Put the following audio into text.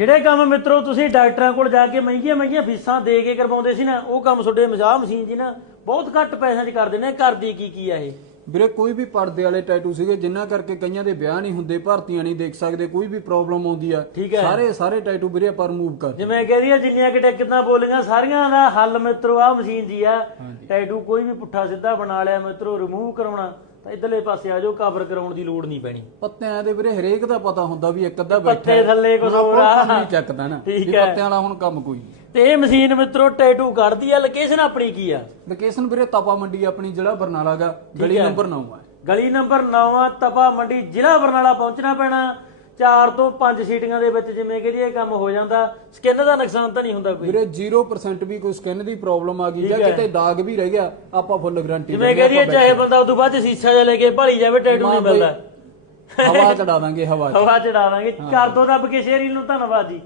ਜਿਹੜੇ ਕੰਮ ਮਿੱਤਰੋ ਤੁਸੀਂ ਡਾਕਟਰਾਂ ਕੋਲ ਜਾ ਕੇ ਮਹਿੰਗੀਆਂ ਮਹਿੰਗੀਆਂ ਫੀਸਾਂ ਦੇ ਕੇ ਕਰਵਾਉਂਦੇ ਸੀ ਨਾ, ਉਹ ਕੰਮ ਤੁਹਾਡੇ ਮਜ਼ਾਹ ਮਸ਼ੀਨ ਜੀ ਨਾ, ਬਹੁਤ ਘੱਟ ਪੈਸਿਆਂ 'ਚ ਕਰਦੇ ਨੇ ਕਰਦੀ ਕੀ ਕੀ ਆ ਇਹ? ਵੀਰੇ ਕੋਈ ਵੀ ਪਰਦੇ ਵਾਲੇ ਟੈਟੂ ਸੀਗੇ ਜਿਨ੍ਹਾਂ ਕਰਕੇ ਕਈਆਂ ਦੇ ਵਿਆਹ ਨਹੀਂ ਹੁੰਦੇ ਭਰਤੀਆਂ ਨਹੀਂ ਦੇਖ ਸਕਦੇ ਕੋਈ ਵੀ ਪ੍ਰੋਬਲਮ ਆਉਂਦੀ ਆ ਠੀਕ ਹੈ। ਸਾਰੇ ਸਾਰੇ ਟੈਟੂ ਵੀਰੇ ਆਪਾਂ ਰਿਮੂਵ ਕਰ ਜਿਵੇਂ ਕਹਦੀ ਆ ਜਿੰਨੀਆਂ ਕਿ ਟਿਕਟਾਂ ਬੋਲੀਆਂ ਸਾਰੀਆਂ ਦਾ ਹੱਲ ਮਿੱਤਰੋ ਆ ਮਸ਼ੀਨ ਜੀ ਆ। ਟੈਟੂ ਕੋਈ ਵੀ ਪੁੱਠਾ ਸਿੱਧਾ ਬਣਾ ਲਿਆ ਮਿੱਤਰੋ ਰਿਮੂਵ ਕਰਾਉਣਾ ਤਾਂ ਇਧਰਲੇ ਪਾਸੇ ਆ ਜਾਓ ਕਵਰ ਕਰਾਉਣ ਦੀ ਲੋੜ ਨਹੀਂ ਪੈਣੀ। ਪੱਤਿਆਂ ਦੇ ਵੀਰੇ ਹਰੇਕ ਦਾ ਪਤਾ ਹੁੰਦਾ ਵੀ ਇੱਕ ਅੱਧਾ ਬੈਠਾ ਪੱਤੇ ਥੱਲੇ ਕੁਝ ਹੋਰ ਆ। ਨਹੀਂ ਚੱਕਦਾ ਨਾ। ਠੀਕ ਵੀ ਹੈ। ਪੱਤਿਆਂ ਵਾਲਾ ਹੁਣ ਕੰਮ ਕੋਈ ਨਹੀਂ। ਤੇ ਇਹ ਮਸ਼ੀਨ ਮਿੱਤਰੋ ਟੈਟੂ ਕੱਢਦੀ ਆ ਲੋਕੇਸ਼ਨ ਆਪਣੀ ਕੀ ਆ? ਲੋਕੇਸ਼ਨ ਵੀਰੇ ਤਪਾ ਮੰਡੀ ਆਪਣੀ ਜਿਹੜਾ ਬਰਨਾਲਾ ਗਾ ਗਲੀ ਹੈ। ਨੰਬਰ 9 ਹੈ ਗਲੀ ਨੰਬਰ 9 ਆ ਤਪਾ ਮੰਡੀ ਜ਼ਿਲ੍ਹਾ ਬਰਨਾਲਾ ਪਹੁੰਚਣਾ ਪੈਣਾ। 4 ਤੋਂ 5 ਸੀਟੀਆਂ ਦੇ ਵਿੱਚ ਜਿਵੇਂ ਕਿ ਜੀ ਇਹ ਕੰਮ ਹੋ ਜਾਂਦਾ ਸਕਿਨ ਦਾ ਨੁਕਸਾਨ ਤਾਂ ਨਹੀਂ ਹੁੰਦਾ ਕੋਈ। ਵੀਰੇ 0% ਵੀ ਕੋਈ ਸਕਿਨ ਦੀ ਪ੍ਰੋਬਲਮ ਆ ਗਈ ਜਾਂ। ਕਿਤੇ ਦਾਗ ਵੀ ਰਹਿ ਗਿਆ ਆਪਾਂ ਫੁੱਲ ਗਾਰੰਟੀ ਜਿਵੇਂ ਕਿ ਜੀ ਚਾਹੇ ਬੰਦਾ ਉਦੋਂ ਬਾਅਦ ਚ ਸੀਸਾ ਜਿਹਾ ਲੈ ਕੇ ਭਾਲੀ ਜਾਵੇ ਟੈਟੂ ਨਹੀਂ ਮਿਲਦਾ। ਹਵਾ ਚੜਾ ਦਾਂਗੇ ਹਵਾ 'ਚ। ਹਵਾ ਚੜਾ ਦਾਂਗੇ। ਕਰ ਦੋ ਦੱਬ ਕੇ ਸ਼ੇਰੀ ਨੂੰ ਧੰਨਵਾਦ ਜੀ।